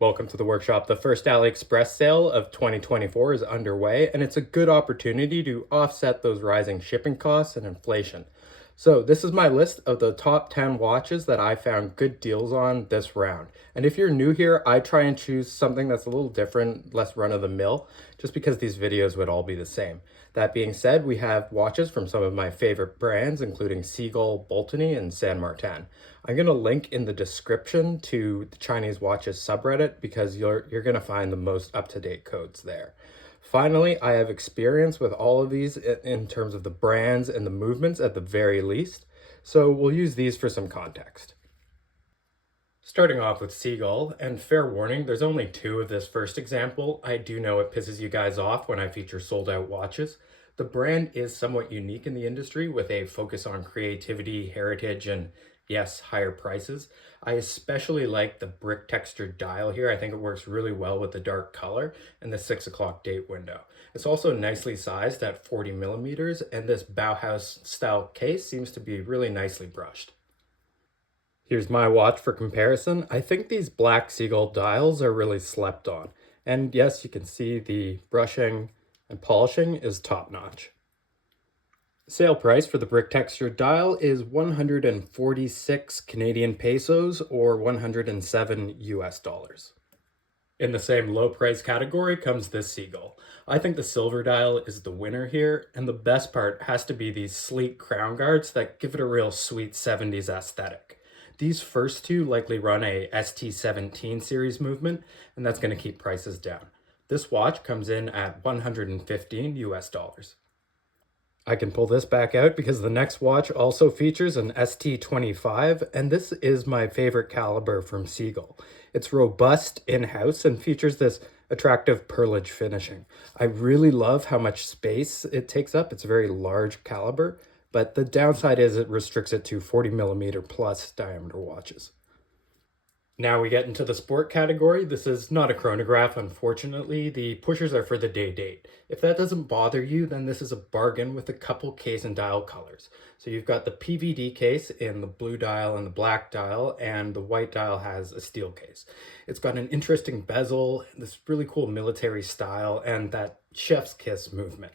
Welcome to the workshop. The first AliExpress sale of 2024 is underway, and it's a good opportunity to offset those rising shipping costs and inflation. So this is my list of the top 10 watches that I found good deals on this round. And if you're new here, I try and choose something that's a little different, less run-of-the-mill, just because these videos would all be the same. That being said, we have watches from some of my favorite brands, including Sea-Gull, Baltany, and San Martin. I'm going to link in the description to the Chinese watches subreddit because you're going to find the most up-to-date codes there. Finally, I have experience with all of these in terms of the brands and the movements at the very least, so we'll use these for some context. Starting off with Seagull, and fair warning, there's only two of this first example. I do know it pisses you guys off when I feature sold out watches. The brand is somewhat unique in the industry with a focus on creativity, heritage, and yes, higher prices. I especially like the brick textured dial here. I think it works really well with the dark color and the 6 o'clock date window. It's also nicely sized at 40 millimeters, and this Bauhaus style case seems to be really nicely brushed. Here's my watch for comparison. I think these black Seagull dials are really slept on. And yes, you can see the brushing and polishing is top notch. Sale price for the brick textured dial is 146 Canadian pesos or 107 US dollars. In the same low price category comes this Seagull. I think the silver dial is the winner here, and the best part has to be these sleek crown guards that give it a real sweet 70s aesthetic. These first two likely run a ST17 series movement, and that's going to keep prices down. This watch comes in at 115 US dollars. I can pull this back out because the next watch also features an ST25, and this is my favorite caliber from Seagull. It's robust in-house and features this attractive pearlage finishing. I really love how much space it takes up. It's a very large caliber, but the downside is it restricts it to 40 millimeter plus diameter watches. Now we get into the sport category. This is not a chronograph, unfortunately. The pushers are for the day date. If that doesn't bother you, then this is a bargain with a couple case and dial colors. So you've got the PVD case in the blue dial and the black dial, and the white dial has a steel case. It's got an interesting bezel, this really cool military style, and that chef's kiss movement.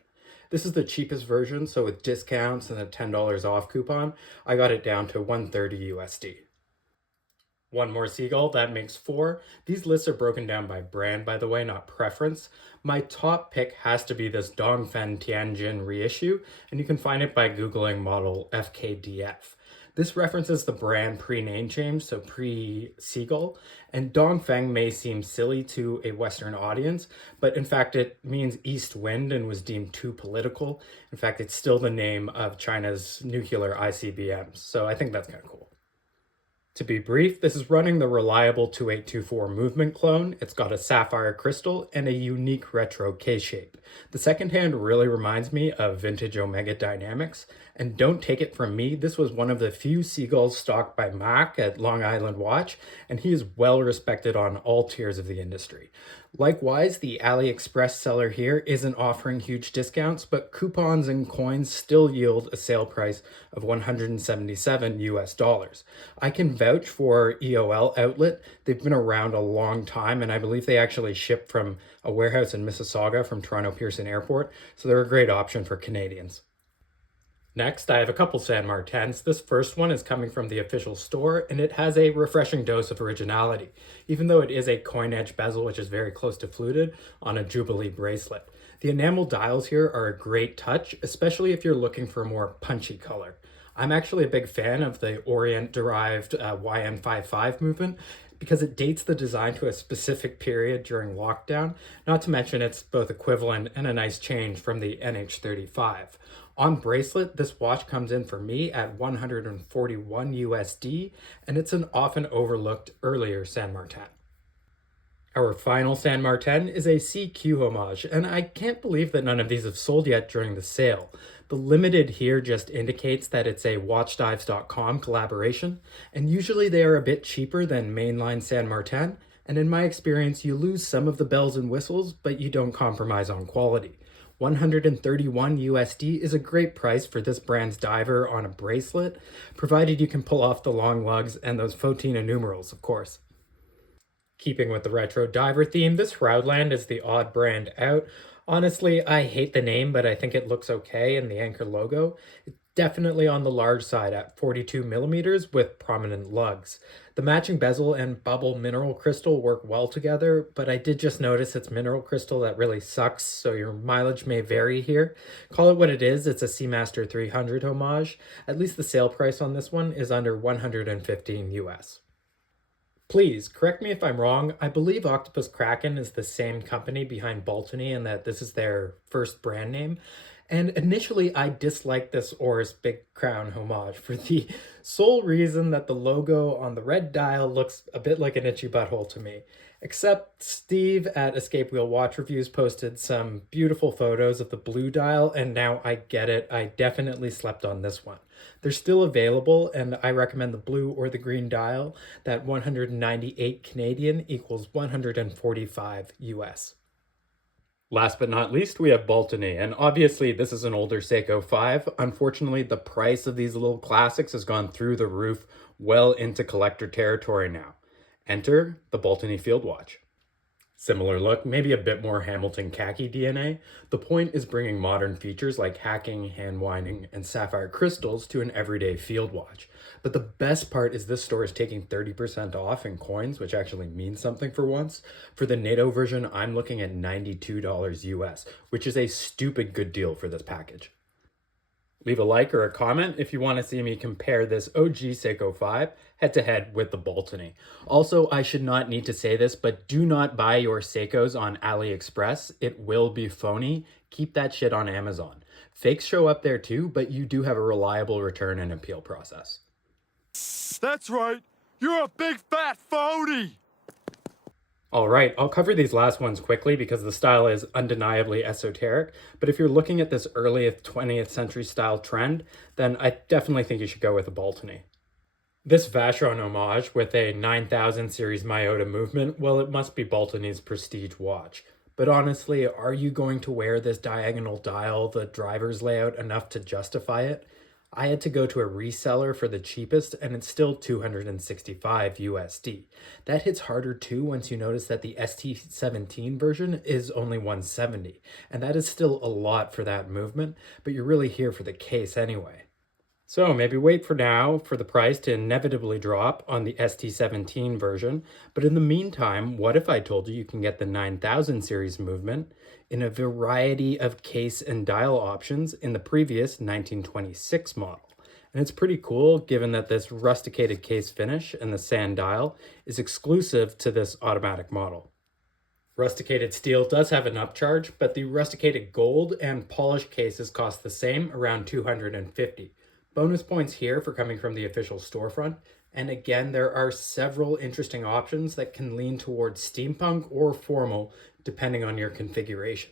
This is the cheapest version, so with discounts and a $10 off coupon, I got it down to 130 USD. One more Seagull, that makes four. These lists are broken down by brand, by the way, not preference. My top pick has to be this Dongfeng Tianjin reissue, and you can find it by Googling model FKDF. This references the brand pre-name change, so pre-Seagull, and Dongfeng may seem silly to a Western audience, but in fact it means east wind and was deemed too political. In fact, it's still the name of China's nuclear ICBMs, so I think that's kind of cool. To be brief, this is running the reliable 2824 movement clone. It's got a sapphire crystal and a unique retro case shape. The second hand really reminds me of vintage Omega Dynamics, and don't take it from me, this was one of the few Seagulls stocked by Mac at Long Island Watch, and he is well respected on all tiers of the industry. Likewise, the AliExpress seller here isn't offering huge discounts, but coupons and coins still yield a sale price of 177 US dollars. I can vouch for EOL Outlet. They've been around a long time, and I believe they actually ship from a warehouse in Mississauga from Toronto Pearson Airport, so they're a great option for Canadians. Next, I have a couple San Martins. This first one is coming from the official store, and it has a refreshing dose of originality, even though it is a coin edge bezel, which is very close to fluted, on a Jubilee bracelet. The enamel dials here are a great touch, especially if you're looking for a more punchy color. I'm actually a big fan of the Orient-derived YN55 movement because it dates the design to a specific period during lockdown, not to mention it's both equivalent and a nice change from the NH35. On bracelet, this watch comes in for me at 141 USD, and it's an often overlooked earlier San Martin. Our final San Martin is a CQ homage, and I can't believe that none of these have sold yet during the sale. The limited here just indicates that it's a watchdives.com collaboration, and usually they are a bit cheaper than mainline San Martin, and in my experience you lose some of the bells and whistles, but you don't compromise on quality. 131 USD is a great price for this brand's diver on a bracelet, provided you can pull off the long lugs and those Fotina numerals, of course. Keeping with the retro diver theme, this Rowland is the odd brand out. Honestly, I hate the name, but I think it looks okay in the anchor logo. It's definitely on the large side at 42 millimeters with prominent lugs. The matching bezel and bubble mineral crystal work well together, but I did just notice it's mineral crystal that really sucks, so your mileage may vary here. Call it what it is, it's a Seamaster 300 homage. At least the sale price on this one is under 115 US. Please, correct me if I'm wrong. I believe Octopus Kraken is the same company behind Baltany and that this is their first brand name. And initially, I disliked this Oris Big Crown homage for the sole reason that the logo on the red dial looks a bit like an itchy butthole to me. Except Steve at Escape Wheel Watch Reviews posted some beautiful photos of the blue dial, and now I get it. I definitely slept on this one. They're still available, and I recommend the blue or the green dial. That 198 Canadian equals 145 US. Last but not least, we have Baltany, and obviously this is an older Seiko 5. Unfortunately, the price of these little classics has gone through the roof, well into collector territory now. Enter the Baltany Field Watch. Similar look, maybe a bit more Hamilton khaki DNA. The point is bringing modern features like hacking, hand winding, and sapphire crystals to an everyday field watch. But the best part is this store is taking 30% off in coins, which actually means something for once. For the NATO version, I'm looking at $92 US, which is a stupid good deal for this package. Leave a like or a comment if you want to see me compare this OG Seiko 5 head-to-head with the Baltany. Also, I should not need to say this, but do not buy your Seikos on AliExpress. It will be phony. Keep that shit on Amazon. Fakes show up there too, but you do have a reliable return and appeal process. That's right. You're a big fat phony! Alright, I'll cover these last ones quickly because the style is undeniably esoteric, but if you're looking at this early 20th century style trend, then I definitely think you should go with a Baltany. This Vacheron homage with a 9000 series Myota movement, well, it must be Baltany's prestige watch. But honestly, are you going to wear this diagonal dial, the driver's layout, enough to justify it? I had to go to a reseller for the cheapest, and it's still 265 USD. That hits harder too once you notice that the ST17 version is only 170, and that is still a lot for that movement, but you're really here for the case anyway. So maybe wait for now for the price to inevitably drop on the ST17 version, but in the meantime, what if I told you you can get the 9000 series movement in a variety of case and dial options in the previous 1926 model? And it's pretty cool given that this rusticated case finish and the sand dial is exclusive to this automatic model. Rusticated steel does have an upcharge, but the rusticated gold and polished cases cost the same, around $250. Bonus points here for coming from the official storefront, and again there are several interesting options that can lean towards steampunk or formal depending on your configuration.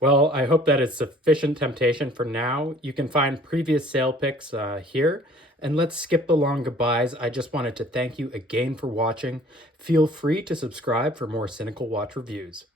Well, I hope that is sufficient temptation for now. You can find previous sale picks here, and let's skip the long goodbyes. I just wanted to thank you again for watching. Feel free to subscribe for more cynical watch reviews.